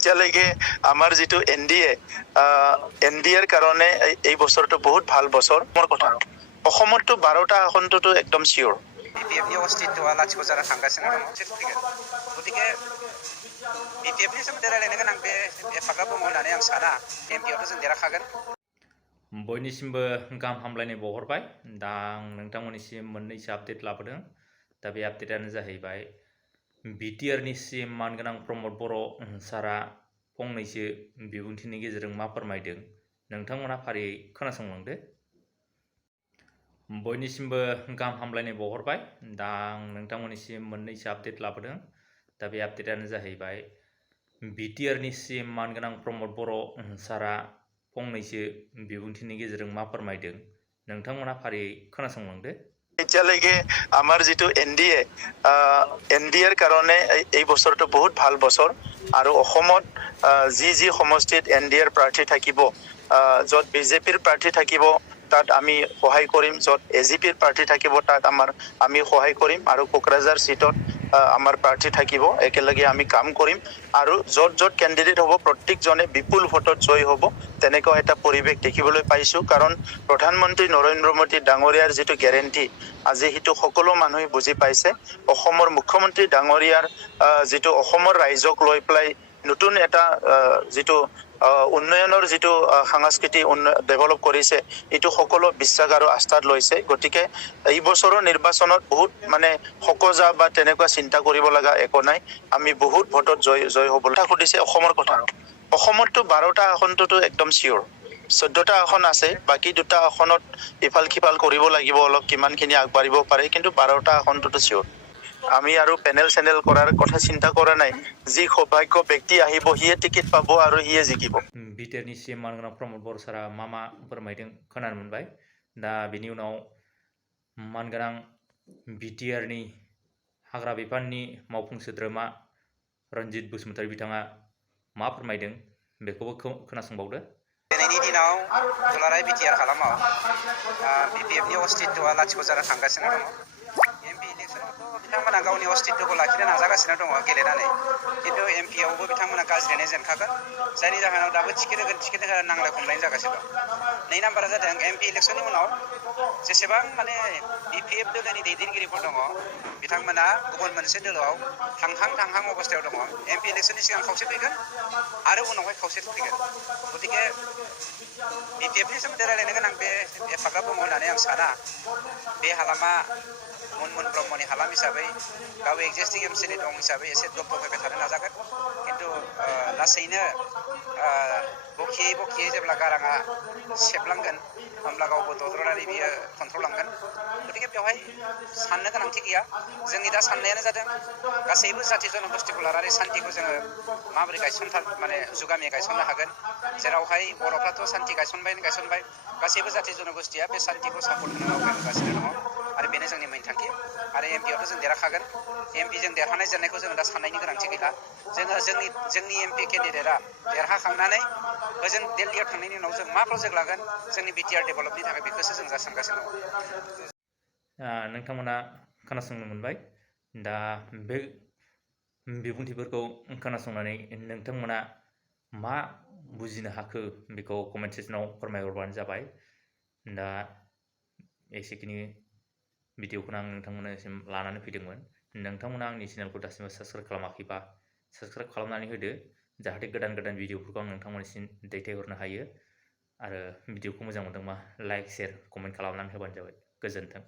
এতিয়ালৈকে আমাৰ যিটো এনডিএৰ কাৰণে এই বছৰটো বহুত ভাল বছৰ। মোৰ কথা অসমতো 12টা আসনটোতো একদম চিয়ৰ। বিপিএফনি অস্তিত্বआ लाथिख' जाना थांगासिनो दङ फैगोन गतिके बिपिएफनि सोमोन्दै रायलायनो गोनां बे एफाग्राब दङ होननानै आं साना एमपिआवथ' जों देरहाखागोन। बयनिसिमबो गाहाम हामलायनाय बावहरबाय। दा आं नोंथांमोननिसिम मोननैसो आपडेट लाबोदों। दा बे आपडेटानो जाहैबाय बिटिआरनि सिएम मानगोनां प्रमद बर' सारा फंनैसो बिबुंथिनि गेजेरजों मा फोरमायदों नोंथांमोना फारियै खोनासंलांदो। बयनिसिमबो गाहाम हामलायनाय बावहरबाय। दा आं नोंथांमोननिसिम मोननैसो आपडेट लाबोदों। दा बे आपडेटानो जाहैबाय बिटिआरनि सिएम मानगोनां प्रमद बर' सारा फंनैसो बिबुंथिनि गेजेरजों मा फोरमायदों नोंथांमोना फारियै खोनासंलांदो। এতিয়ালৈকে আমাৰ যিটো এনডিএৰ কাৰণে এই বছৰটো বহুত ভাল বছৰ আৰু অসমত যি সমষ্টিত এনডিএৰ প্ৰাৰ্থী থাকিব, য'ত বিজেপিৰ প্ৰাৰ্থী থাকিব তাত আমি সহায় কৰিম, য'ত এজিপিৰ প্ৰাৰ্থী থাকিব তাত আমি সহায় কৰিম আৰু কোকৰাঝাৰ সিটত আমাৰ প্ৰাৰ্থী থাকিব, একেলগে আমি কাম কৰিম আৰু য'ত কেণ্ডিডেট হ'ব প্ৰত্যেকজনে বিপুল ভোটত জয় হ'ব তেনেকুৱা এটা পৰিৱেশ দেখিবলৈ পাইছো। কাৰণ প্ৰধানমন্ত্ৰী নৰেন্দ্ৰ মোদী ডাঙৰীয়াৰ যিটো গেৰেণ্টি আজি সেইটো সকলো মানুহে বুজি পাইছে। অসমৰ মুখ্যমন্ত্ৰী ডাঙৰীয়াৰ যিটো অসমৰ ৰাইজক লৈ পেলাই নতুন এটা যিটো উন্নয়নৰ যিটো সাংস্কৃতিক ডেভেলপ কৰিছে এইটো সকলো বিশ্বাস আৰু আস্থাত লৈছে। গতিকে এই বছৰৰ নিৰ্বাচনত বহুত সকজা বা তেনেকুৱা চিন্তা কৰিব লগা একো নাই। আমি বহুত ভোটত জয় হ'ব। সুধিছে অসমৰ কথা। অসমতো 12টা আসনটোতো একদম চিয়ৰ। 14টা আসন আছে, বাকী 2টা আসনত ইফাল সিফাল কৰিব লাগিব, অলপ কিমানখিনি আগবাঢ়িব পাৰে, কিন্তু 12টা আসনটোতো চিয়ৰ। আমি আৰু পেনেল কৰাৰ কথা চিন্তা কৰা নাই। যি সৌভাগ্য ব্যক্তি আহিব সিয়ে টিকেট পাব আৰু সিয়ে জিকিব। बिटिआरनि सिएम मानगोनां प्रमद बर' सारा मा फोरमायदों खोनानो मोनबाय। दा बिनि उनाव मानगोनां बिटिआरनि हाग्रा बिफाननि मावफुं सोद्रोमा रन्जित बसुमतारी बिथाङा मा फोरमायदों बेखौबो खोनासंबावदो। दिनैनि दिनाव दुलाराय बिटिआर हालामाव बिपिएफनि अस्तित्वआ लाथिख' जाना थांगासिनो दङ। एमपि इलेक्सनावथ' बिथांमोना गावनि अस्तित्वखौ लाखिनो नाजागासिनो दङ गेलेनानै, खिन्थु एमपिआवबो बिथांमोना गाज्रियैनो जेनखागोन, जायनि जाहोनाव दाबो टिकेट होगोन नांलाय खमलाय जागासिनो दं। 2 नाम्बारा जादों एमपि इलेक्सननि उनाव जेसेबां बिपिएफ दोलोनि दैदेनगिरिफोर दङ बिथांमोना गुबुन मोनसे दोलोआव थांहां अबस्थायाव दङ। एमपि इलेक्सननि सिगां खावसे फैगोन आरो उनावहाय खावसे फैगोन। गतिके बिपिएफनि सोमोन्दै रायलायनो गोनां बे एफाग्राब दङ होननानै आं साना। बे हालामा मुनमुन ब्रह्मनि हालाम हिसाबै गाव एक्जिस्टिं एमसिएलए दं हिसाबै एसे दबदबायबाय थानो नाजागोन, खिन्थु लासैनो बखियै जेब्ला गाराङा सेबलांगोन होमब्ला गावबो दद्रनानै बियो कन्ट्रल लांगोन। गतिके बेवहाय साननो गोनांथि गैया। जोंनि दा साननायानो जादों गासैबो जाथि जनगोष्ठीखौ लानानै सान्तिखौ जोङो माबोरै जुगामिया गायसननो हागोन, जेरावहाय बर'फ्राथ' सान्ति गायसनबाय, गासैबो जाथि जनगोष्ठीया बे सान्तिखौ सापर्ट होगासिनो दङ आरो बेनो जोंनि मेइन थांखि। आरो एमपिआवथ' जों देरहाखागोन। एमपिजों देरहानाय जेननायखौ जोङो दा साननायनि गोनांथि गैला। जोङो जोंनि एमपि केन्डिडेटआ देरहाखांनानै ओजों दिल्लीयाव थांनायनि उनाव जों मा प्रजेक्ट लागोन जोंनि बिटिआर डेभेलपनि थाखाय बेखौसो जों सानगासिनो दङ। नोंथांमोना खोनासंनो मोनबाय। दा बे बिबुंथिफोरखौ खोनासंनानै नोंथांमोना मा बुजिनो हाखो बेखौ कमेन्ट सेक्सनाव फोरमायहरबानो जाबाय। दा एसेखिनि भिडिअखौनो आं नोंथांमोननिसिम लानानै फैदोंमोन। नोंथांमोना आंनि चेनेलखौ दासिमबो साबस्क्राइब खालामाखैबा साबस्क्राइब खालामनानै होदो, जाहाथे गोदान भिडिअफोरखौ आं नोंथांमोननिसिम दैथायहरनो हायो। आरो भिडिअखौ मोजां मोनदोंबा लाइक, शेयार, कमेन्ट खालामनानै होबानो जाबाय। गोजोन्थों।